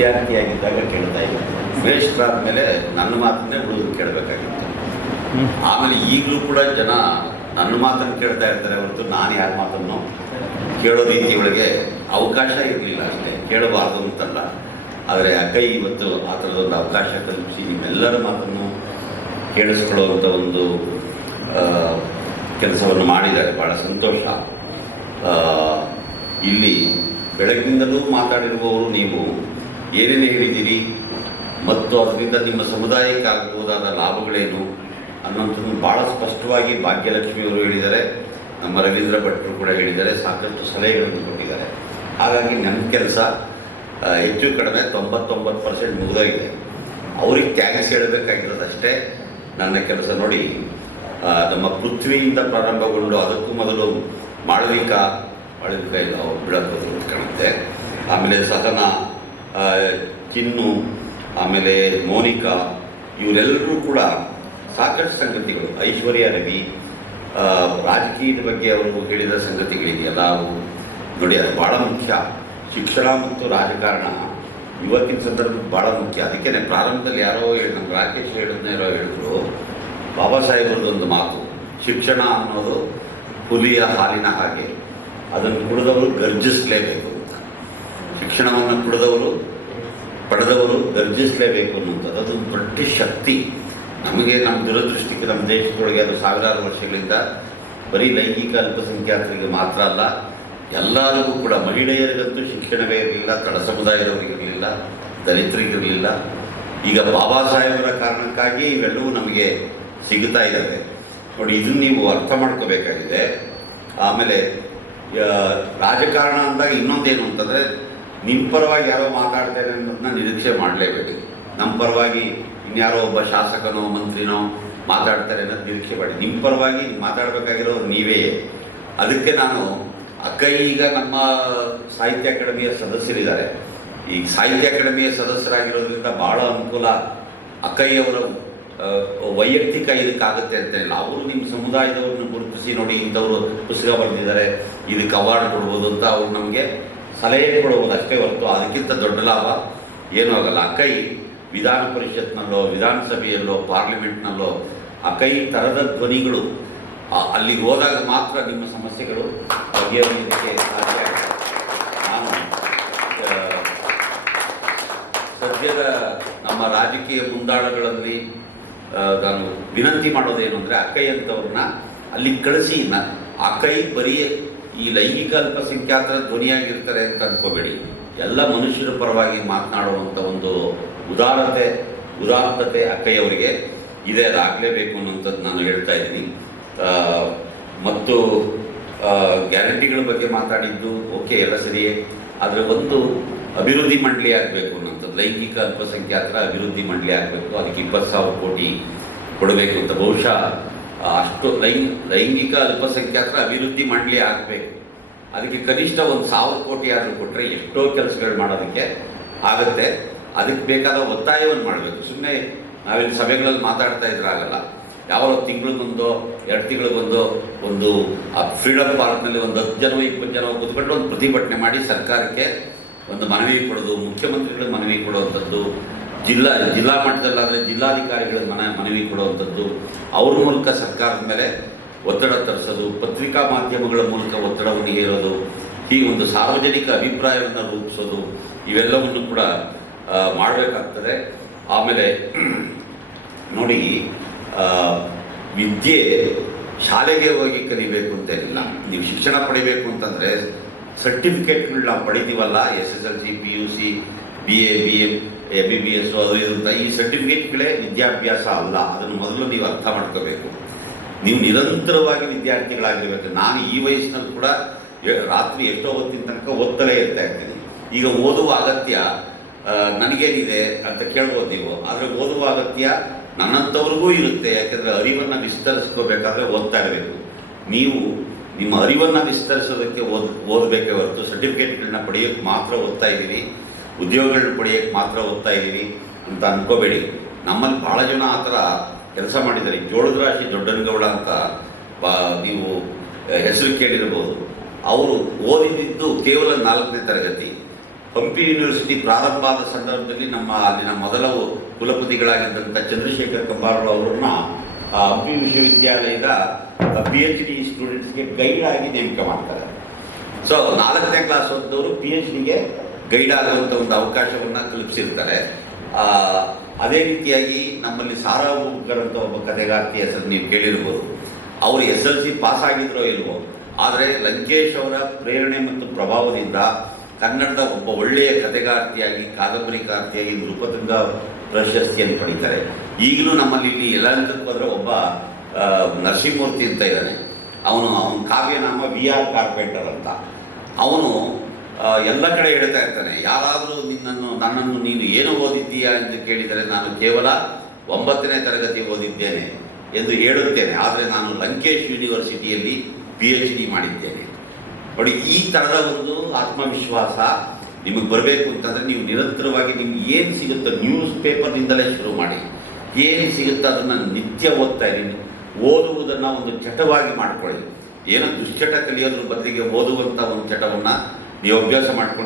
ವಿದ್ಯಾರ್ಥಿಯಾಗಿದ್ದಾಗ ಕೇಳ್ತಾ ಇದ್ದೆ. ಮೇಲೆ ನನ್ನ ಮಾತನ್ನೇ ಹುಡುಗರು ಕೇಳಬೇಕಾಗಿತ್ತು. ಆಮೇಲೆ ಈಗಲೂ ಕೂಡ ಜನ ನನ್ನ ಮಾತನ್ನು ಕೇಳ್ತಾ ಇರ್ತಾರೆ ಹೊರತು ನಾನು ಯಾರ ಮಾತನ್ನು ಕೇಳೋ ರೀತಿ ಒಳಗೆ ಅವಕಾಶ ಇರಲಿಲ್ಲ ಅಷ್ಟೇ. ಕೇಳಬಾರ್ದು ಅಂತಲ್ಲ. ಆದರೆ ಅಕೈ ಇವತ್ತು ಆ ಥರದೊಂದು ಅವಕಾಶ ಕಲ್ಪಿಸಿ ನಿಮ್ಮೆಲ್ಲರ ಮಾತನ್ನು ಕೇಳಿಸ್ಕೊಳ್ಳುವಂಥ ಒಂದು ಕೆಲಸವನ್ನು ಮಾಡಿದ್ದಾರೆ. ಭಾಳ ಸಂತೋಷ. ಆ, ಇಲ್ಲಿ ಬೆಳಗ್ಗಿಂದಲೂ ಮಾತಾಡಿರುವವರು ನೀವು ಏನೇನು ಹೇಳಿದ್ದೀರಿ? ಮತ್ತು ಅದರಿಂದ ನಿಮ್ಮ ಸಮುದಾಯಕ್ಕೆ ಆಗಬಹುದಾದ ಲಾಭಗಳೇನು? ಅನ್ನೋಂಥದ್ದು ಭಾಳ ಸ್ಪಷ್ಟವಾಗಿ ಭಾಗ್ಯಲಕ್ಷ್ಮಿಯವರು ಹೇಳಿದ್ದಾರೆ. ನಮ್ಮ ರವೀಂದ್ರ ಭಟ್ರು ಕೂಡ ಹೇಳಿದ್ದಾರೆ. ಸಾಕಷ್ಟು ಸಲಹೆಗಳನ್ನು ಕೊಟ್ಟಿದ್ದಾರೆ. ಹಾಗಾಗಿ ನನ್ನ ಕೆಲಸ ಹೆಚ್ಚು ಕಡಿಮೆ ತೊಂಬತ್ತೊಂಬತ್ತು ಪರ್ಸೆಂಟ್ ಮುಗಿದೋಗಿದೆ. ಅವ್ರಿಗೆ ಥ್ಯಾಂಕ್ಸ್ ಹೇಳಬೇಕಾಗಿರೋದಷ್ಟೇ ನನ್ನ ಕೆಲಸ ನೋಡಿ ನಮ್ಮ ಪೃಥ್ವಿಯಿಂದ ಪ್ರಾರಂಭಗೊಂಡು ಅದಕ್ಕೂ ಮೊದಲು ಮಾಳವಿಕ ಮಾಳವಿಕ ಇಲ್ಲ ಅವ್ರು ಬಿಡೋದು ಕಾಣುತ್ತೆ. ಆಮೇಲೆ ಸಹನ ಚಿನ್ನು ಆಮೇಲೆ ಮೋನಿಕಾ, ಇವರೆಲ್ಲರೂ ಕೂಡ ಸಾಕಷ್ಟು ಸಂಗತಿಗಳು. ಐಶ್ವರ್ಯ ರವಿ ರಾಜಕೀಯದ ಬಗ್ಗೆ ಅವರು ಹೇಳಿದ ಸಂಗತಿಗಳಿದೆಯಲ್ಲ, ಅವು ನೋಡಿ, ಅದು ಭಾಳ ಮುಖ್ಯ. ಶಿಕ್ಷಣ ಮತ್ತು ರಾಜಕಾರಣ ಇವತ್ತಿನ ಸಂದರ್ಭಕ್ಕೆ ಭಾಳ ಮುಖ್ಯ. ಅದಕ್ಕೆ ಪ್ರಾರಂಭದಲ್ಲಿ ಯಾರೋ ಹೇಳಿ, ನಮ್ಮ ರಾಕೇಶ್ ಹೇಳಿದ್ನ ಯಾರೋ ಹೇಳಿದ್ರು, ಬಾಬಾ ಸಾಹೇಬರದೊಂದು ಮಾತು, ಶಿಕ್ಷಣ ಅನ್ನೋದು ಹುಲಿಯ ಹಾಲಿನ ಹಾಗೆ. ಅದನ್ನು ಕುಡಿದವರು ಗರ್ಜಿಸಲೇಬೇಕು. ಶಿಕ್ಷಣವನ್ನು ಪಡೆದವರು ಪಡೆದವರು ಗರ್ಜಿಸಲೇಬೇಕು ಅನ್ನುವಂಥದ್ದು. ಅದೊಂದು ದೊಡ್ಡ ಶಕ್ತಿ. ನಮಗೆ ನಮ್ಮ ದುರದೃಷ್ಟಿಗೆ, ನಮ್ಮ ದೇಶದೊಳಗೆ ಅದು ಸಾವಿರಾರು ವರ್ಷಗಳಿಂದ ಬರೀ ಲೈಂಗಿಕ ಅಲ್ಪಸಂಖ್ಯಾತರಿಗೆ ಮಾತ್ರ ಅಲ್ಲ, ಎಲ್ಲರಿಗೂ ಕೂಡ ಮಹಿಳೆಯರಿಗಂತೂ ಶಿಕ್ಷಣವೇ ಇರಲಿಲ್ಲ ತಡ ಸಮುದಾಯದವರಿಗಿರಲಿಲ್ಲ ದಲಿತರಿಗಿರಲಿಲ್ಲ ಈಗ ಬಾಬಾ ಸಾಹೇಬರ ಕಾರಣಕ್ಕಾಗಿ ಇವೆಲ್ಲವೂ ನಮಗೆ ಸಿಗುತ್ತಾ ಇದ್ದಾವೆ. ನೋಡಿ, ಇದನ್ನು ನೀವು ಅರ್ಥ ಮಾಡ್ಕೋಬೇಕಾಗಿದೆ. ಆಮೇಲೆ ರಾಜಕಾರಣ ಅಂದಾಗ ಇನ್ನೊಂದೇನು ಅಂತಂದರೆ ನಿಮ್ಮ ಪರವಾಗಿ ಯಾರೋ ಮಾತಾಡ್ತಾರೆ ಅನ್ನೋದನ್ನ ನಿರೀಕ್ಷೆ ಮಾಡಲೇಬೇಕು. ನಮ್ಮ ಪರವಾಗಿ ಇನ್ಯಾರೋ ಒಬ್ಬ ಶಾಸಕನೋ, ಮಂತ್ರಿನೋ ಮಾತಾಡ್ತಾರೆ ಅನ್ನೋದು ನಿರೀಕ್ಷೆ ಮಾಡಿ. ನಿಮ್ಮ ಪರವಾಗಿ ಮಾತಾಡಬೇಕಾಗಿರೋರು ನೀವೇ. ಅದಕ್ಕೆ ನಾನು ಅಕ್ಕ ಈಗ ನಮ್ಮ ಸಾಹಿತ್ಯ ಅಕಾಡೆಮಿಯ ಸದಸ್ಯರಿದ್ದಾರೆ. ಈ ಸಾಹಿತ್ಯ ಅಕಾಡೆಮಿಯ ಸದಸ್ಯರಾಗಿರೋದ್ರಿಂದ ಭಾಳ ಅನುಕೂಲ ಅಕ್ಕಯ್ಯವರ ವೈಯಕ್ತಿಕ ಇದಕ್ಕಾಗುತ್ತೆ ಇಲ್ಲ ಅವರು ನಿಮ್ಮ ಸಮುದಾಯದವ್ರನ್ನ ಗುರುತಿಸಿ ನೋಡಿ ಇಂಥವ್ರು ಪುಸ್ತಕ ಬರೆದಿದ್ದಾರೆ. ಇದಕ್ಕೆ ಅವಾರ್ಡ್ ಕೊಡ್ಬೋದು ಅಂತ ಅವ್ರು ನಮಗೆ ಸಲಹೆ ಕೊಡುವುದಷ್ಟೇ ಹೊರತು ಅದಕ್ಕಿಂತ ದೊಡ್ಡ ಲಾಭ ಏನೂ ಆಗಲ್ಲ. ಅಕ್ಕೈ ವಿಧಾನ ಪರಿಷತ್ನಲ್ಲೋ, ವಿಧಾನಸಭೆಯಲ್ಲೋ, ಪಾರ್ಲಿಮೆಂಟ್ನಲ್ಲೋ ಕೈ ಥರದ ಧ್ವನಿಗಳು ಅಲ್ಲಿಗೆ ಹೋದಾಗ ಮಾತ್ರ ನಿಮ್ಮ ಸಮಸ್ಯೆಗಳು ಬಗೆಹರಿಯೋದಕ್ಕೆ ಸಾಧ್ಯ ನಾನು ಸದ್ಯದ ನಮ್ಮ ರಾಜಕೀಯ ಮುಂದಾಳಗಳಲ್ಲಿ ನಾನು ವಿನಂತಿ ಮಾಡೋದೇನು ಅಂದರೆ ಅಕ್ಕೈ ಅಂತವ್ರನ್ನ ಅಲ್ಲಿ ಕಳಿಸಿ, ನ ಅಕ್ಕೈ ಬರೀ ಈ ಲೈಂಗಿಕ ಅಲ್ಪಸಂಖ್ಯಾತರ ಧ್ವನಿಯಾಗಿರ್ತಾರೆ ಅಂತ ಅನ್ಕೋಬೇಡಿ. ಎಲ್ಲ ಮನುಷ್ಯರ ಪರವಾಗಿ ಮಾತನಾಡುವಂಥ ಒಂದು ಉದಾರತೆ, ಉದಾತ್ತತೆ ಅಕ್ಕಯ್ಯವರಿಗೆ ಇದೆ. ಅದಾಗಲೇಬೇಕು ಅನ್ನೋಂಥದ್ದು ನಾನು ಹೇಳ್ತಾ ಇದ್ದೀನಿ. ಮತ್ತು ಗ್ಯಾರಂಟಿಗಳ ಬಗ್ಗೆ ಮಾತಾಡಿದ್ದು, ಓಕೆ, ಎಲ್ಲ ಸರಿಯೇ. ಆದರೆ ಒಂದು ಅಭಿವೃದ್ಧಿ ಮಂಡಳಿ ಆಗಬೇಕು ಅನ್ನೋಂಥದ್ದು ಲೈಂಗಿಕ ಅಲ್ಪಸಂಖ್ಯಾತರ ಅಭಿವೃದ್ಧಿ ಮಂಡಳಿ ಆಗಬೇಕು. ಅದಕ್ಕೆ ಇಪ್ಪತ್ತು ಸಾವಿರ ಕೋಟಿ ಕೊಡಬೇಕು ಅಂತ ಬಹುಶಃ ಅಷ್ಟು ಲೈಂಗ್, ಲೈಂಗಿಕ ಅಲ್ಪಸಂಖ್ಯಾತರ ಅಭಿವೃದ್ಧಿ ಮಾಡಲಿ ಆಗಬೇಕು. ಅದಕ್ಕೆ ಕನಿಷ್ಠ ಒಂದು ಸಾವಿರ ಕೋಟಿ ಆದರೂ ಕೊಟ್ಟರೆ ಎಷ್ಟೋ ಕೆಲಸಗಳು ಮಾಡೋದಕ್ಕೆ ಆಗುತ್ತೆ. ಅದಕ್ಕೆ ಬೇಕಾದ ಒತ್ತಾಯವನ್ನು ಮಾಡಬೇಕು. ಸುಮ್ಮನೆ ನಾವಿಲ್ಲಿ ಸಭೆಗಳಲ್ಲಿ ಮಾತಾಡ್ತಾ ಇದ್ರೆ ಆಗಲ್ಲ. ಯಾವ ತಿಂಗಳಿಗೊಂದೋ, ಎರಡು ತಿಂಗಳಿಗೊಂದೋ ಒಂದು, ಆ ಫ್ರೀಡಮ್ ಪಾರ್ಕ್ನಲ್ಲಿ ಒಂದು ಹತ್ತು ಜನ, ಇಪ್ಪತ್ತು ಜನ ಕೂತ್ಕೊಂಡು ಒಂದು ಪ್ರತಿಭಟನೆ ಮಾಡಿ ಸರ್ಕಾರಕ್ಕೆ ಒಂದು ಮನವಿ ಕೊಡೋದು, ಮುಖ್ಯಮಂತ್ರಿಗಳಿಗೆ ಮನವಿ ಕೊಡುವಂಥದ್ದು ಜಿಲ್ಲಾ ಜಿಲ್ಲಾ ಮಟ್ಟದಲ್ಲಾದರೆ ಜಿಲ್ಲಾಧಿಕಾರಿಗಳ ಮನ, ಮನವಿ ಕೊಡುವಂಥದ್ದು. ಅವ್ರ ಮೂಲಕ ಸರ್ಕಾರದ ಮೇಲೆ ಒತ್ತಡ ತರಿಸೋದು, ಪತ್ರಿಕಾ ಮಾಧ್ಯಮಗಳ ಮೂಲಕ ಒತ್ತಡವನ್ನು ಹೇರೋದು, ಈ ಒಂದು ಸಾರ್ವಜನಿಕ ಅಭಿಪ್ರಾಯವನ್ನು ರೂಪಿಸೋದು, ಇವೆಲ್ಲವನ್ನು ಕೂಡ ಮಾಡಬೇಕಾಗ್ತದೆ. ಆಮೇಲೆ, ನೋಡಿ ವಿದ್ಯೆ ಶಾಲೆಗೆ ಹೋಗಿ ಕಲಿಬೇಕು ಅಂತೇನಿಲ್ಲ ನೀವು ಶಿಕ್ಷಣ ಪಡಿಬೇಕು ಅಂತಂದರೆ ಸರ್ಟಿಫಿಕೇಟ್ಗಳು ನಾವು ಪಡಿತೀವಲ್ಲ, S S L C, P U C, B A, B M A B B S ಅದು ಇದು ಅಂತ ಈ ಸರ್ಟಿಫಿಕೇಟ್ಗಳೇ ವಿದ್ಯಾಭ್ಯಾಸ ಅಲ್ಲ. ಅದನ್ನು ಮೊದಲು ನೀವು ಅರ್ಥ ಮಾಡ್ಕೋಬೇಕು. ನೀವು ನಿರಂತರವಾಗಿ ವಿದ್ಯಾರ್ಥಿಗಳಾಗಿರ್ಬೇಕು. ನಾನು ಈ ವಯಸ್ಸಿನಲ್ಲಿ ಕೂಡ ರಾತ್ರಿ ಎಷ್ಟೋ ಹೊತ್ತಿನ ತನಕ ಓದ್ತಲೇ ಇರ್ತಾ ಇರ್ತೀನಿ. ಈಗ ಓದುವ ಅಗತ್ಯ ನನಗೇನಿದೆ ಅಂತ ಕೇಳ್ಬೋದು ನೀವು. ಆದರೆ ಓದುವ ಅಗತ್ಯ ನನ್ನಂಥವ್ರಿಗೂ ಇರುತ್ತೆ. ಯಾಕೆಂದರೆ ಅರಿವನ್ನು ವಿಸ್ತರಿಸ್ಕೋಬೇಕಾದ್ರೆ ಓದ್ತಾ ಇರಬೇಕು. ನೀವು ನಿಮ್ಮ ಅರಿವನ್ನು ವಿಸ್ತರಿಸೋದಕ್ಕೆ ಓದ್ ಓದಬೇಕೇ ಹೊರತು ಸರ್ಟಿಫಿಕೇಟ್ಗಳನ್ನ ಪಡೆಯೋಕ್ಕೆ ಮಾತ್ರ ಓದ್ತಾ ಇದ್ದೀರಿ. ಉದ್ಯೋಗಗಳನ್ನ ಪಡೆಯೋಕ್ಕೆ ಮಾತ್ರ ಓದ್ತಾ ಇದ್ದೀವಿ ಅಂತ ಅಂದ್ಕೋಬೇಡಿ ನಮ್ಮಲ್ಲಿ ಭಾಳ ಜನ ಆ ಥರ ಕೆಲಸ ಮಾಡಿದ್ದಾರೆ. ಜೋಳದ ರಾಶಿ ದೊಡ್ಡನಗೌಡ ಅಂತ ನೀವು ಹೆಸರು ಕೇಳಿರ್ಬೋದು ಅವರು ಓದಿದ್ದು ಕೇವಲ ನಾಲ್ಕನೇ ತರಗತಿ. ಹಂಪಿ ಯೂನಿವರ್ಸಿಟಿ ಪ್ರಾರಂಭ ಆದ ಸಂದರ್ಭದಲ್ಲಿ ನಮ್ಮ ಅಲ್ಲಿನ ಮೊದಲ ಕುಲಪತಿಗಳಾಗಿದ್ದಂಥ ಚಂದ್ರಶೇಖರ್ ಕಂಬಾರಳು ಅವರನ್ನ ಹಂಪಿ ವಿಶ್ವವಿದ್ಯಾಲಯದ ಪಿ ಎಚ್ ಡಿ ಸ್ಟೂಡೆಂಟ್ಸ್ಗೆ ಗೈಡ್ ಆಗಿ ನೇಮಕ ಮಾಡ್ತಾರೆ. ಸೊ ನಾಲ್ಕನೇ ಕ್ಲಾಸ್ ಓದಿದವರು ಪಿ ಎಚ್ ಡಿಗೆ ಗೈಡ್ ಆಗುವಂಥ ಒಂದು ಅವಕಾಶವನ್ನು ಕಲ್ಪಿಸಿರ್ತಾರೆ ಅದೇ ರೀತಿಯಾಗಿ ನಮ್ಮಲ್ಲಿ ಸಾರಾ ಅಂತ ಒಬ್ಬ ಕಥೆಗಾರ್ತಿ ಹೆಸರು ನೀವು ಕೇಳಿರ್ಬೋದು. ಅವರು ಎಸ್ ಎಲ್ ಸಿ ಪಾಸ್ ಆಗಿದ್ರೋ ಇಲ್ವೋ, ಆದರೆ ಲಂಕೇಶ್ ಅವರ ಪ್ರೇರಣೆ ಮತ್ತು ಪ್ರಭಾವದಿಂದ ಕನ್ನಡದ ಒಬ್ಬ ಒಳ್ಳೆಯ ಕಥೆಗಾರ್ತಿಯಾಗಿ ಕಾದಂಬರಿಕಾರ್ತಿಯಾಗಿ ನೃಪತುಂಗ ಪ್ರಶಸ್ತಿಯನ್ನು ಪಡೀತಾರೆ. ಈಗಲೂ ನಮ್ಮಲ್ಲಿ ಇಲ್ಲಿ ಎಲ್ಲ ಹೋದ್ರೆ ಒಬ್ಬ ನರಸಿಂಹಮೂರ್ತಿ ಅಂತ ಇದ್ದಾನೆ. ಅವನು, ಅವನ ಕಾವ್ಯನಾಮ ವಿ ಆರ್ ಕಾರ್ಪೆಂಟರ್ ಅಂತ. ಅವನು ಎಲ್ಲ ಕಡೆ ಹೇಳ್ತಾ ಇರ್ತಾನೆ, ಯಾರಾದರೂ ನಿನ್ನನ್ನು, ನನ್ನನ್ನು ನೀನು ಏನು ಓದಿದ್ದೀಯಾ ಎಂದು ಕೇಳಿದರೆ ನಾನು ಕೇವಲ ಒಂಬತ್ತನೇ ತರಗತಿ ಓದಿದ್ದೇನೆ ಎಂದು ಹೇಳುತ್ತೇನೆ. ಆದರೆ ನಾನು ಲಂಕೇಶ್ ಯೂನಿವರ್ಸಿಟಿಯಲ್ಲಿ ಪಿ ಎಚ್ ಡಿ ಮಾಡಿದ್ದೇನೆ. ನೋಡಿ, ಈ ಥರದ ಒಂದು ಆತ್ಮವಿಶ್ವಾಸ ನಿಮಗೆ ಬರಬೇಕು ಅಂತಂದರೆ ನೀವು ನಿರಂತರವಾಗಿ ನಿಮ್ಗೆ ಏನು ಸಿಗುತ್ತೋ ನ್ಯೂಸ್ ಪೇಪರ್ನಿಂದಲೇ ಶುರು ಮಾಡಿ. ಏನು ಸಿಗುತ್ತೋ ಅದನ್ನು ನಿತ್ಯ ಓದ್ತಾ ಇದ್ದೀನಿ ಓದುವುದನ್ನು ಒಂದು ಚಟವಾಗಿ ಮಾಡಿಕೊಳ್ಳಿ. ಏನೋ ದುಶ್ಚಟ ಕಲಿಯೋದ್ರ ಬದಲಿಗೆ ಓದುವಂಥ ಒಂದು ಚಟವನ್ನು ನೀವು ಅಭ್ಯಾಸ ಮಾಡ್ಕೊಂಡು